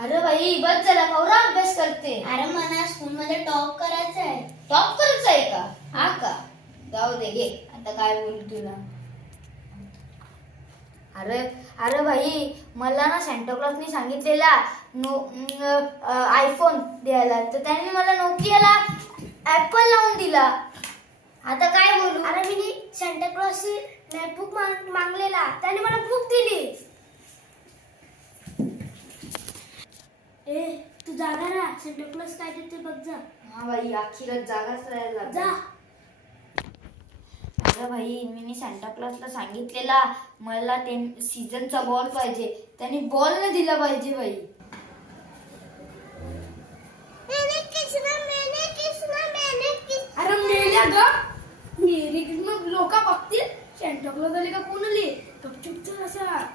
अरे भाई बस झाला कवरा अभ्यास करते. अरे मला स्कूल मध्ये टॉप करायचं आहे. टॉप करायचं आहे का? हा का? जाऊ दे घे. आता काय बोलू तुला. अरे अरे भाई मला ना सॅन्टा क्लॉजनी सांगितलेला आयफोन द्यायला, तर त्यांनी मला नोकियाला ऍपल लावून दिला. आता काय बोलू. अरे मी सॅन्टा क्लॉजची नोटबुक मागलेला, त्याने मला बुक दिली. ए तू जागा ना, सॅन्टा क्लॉज काय देते बघ जा. हा भाई अखिरच जागाच राहायला जा. अरे भाई मी सॅन्टा क्लॉजला सांगितलेला मला ते सीझनचा बॉल पाहिजे, त्यांनी बॉल नाही दिला पाहिजे भाई. अरे मेल्या ग, मेरी मग लोक बघतील सॅन्टा क्लॉज आले का कोण आले, गपचूप चल असा.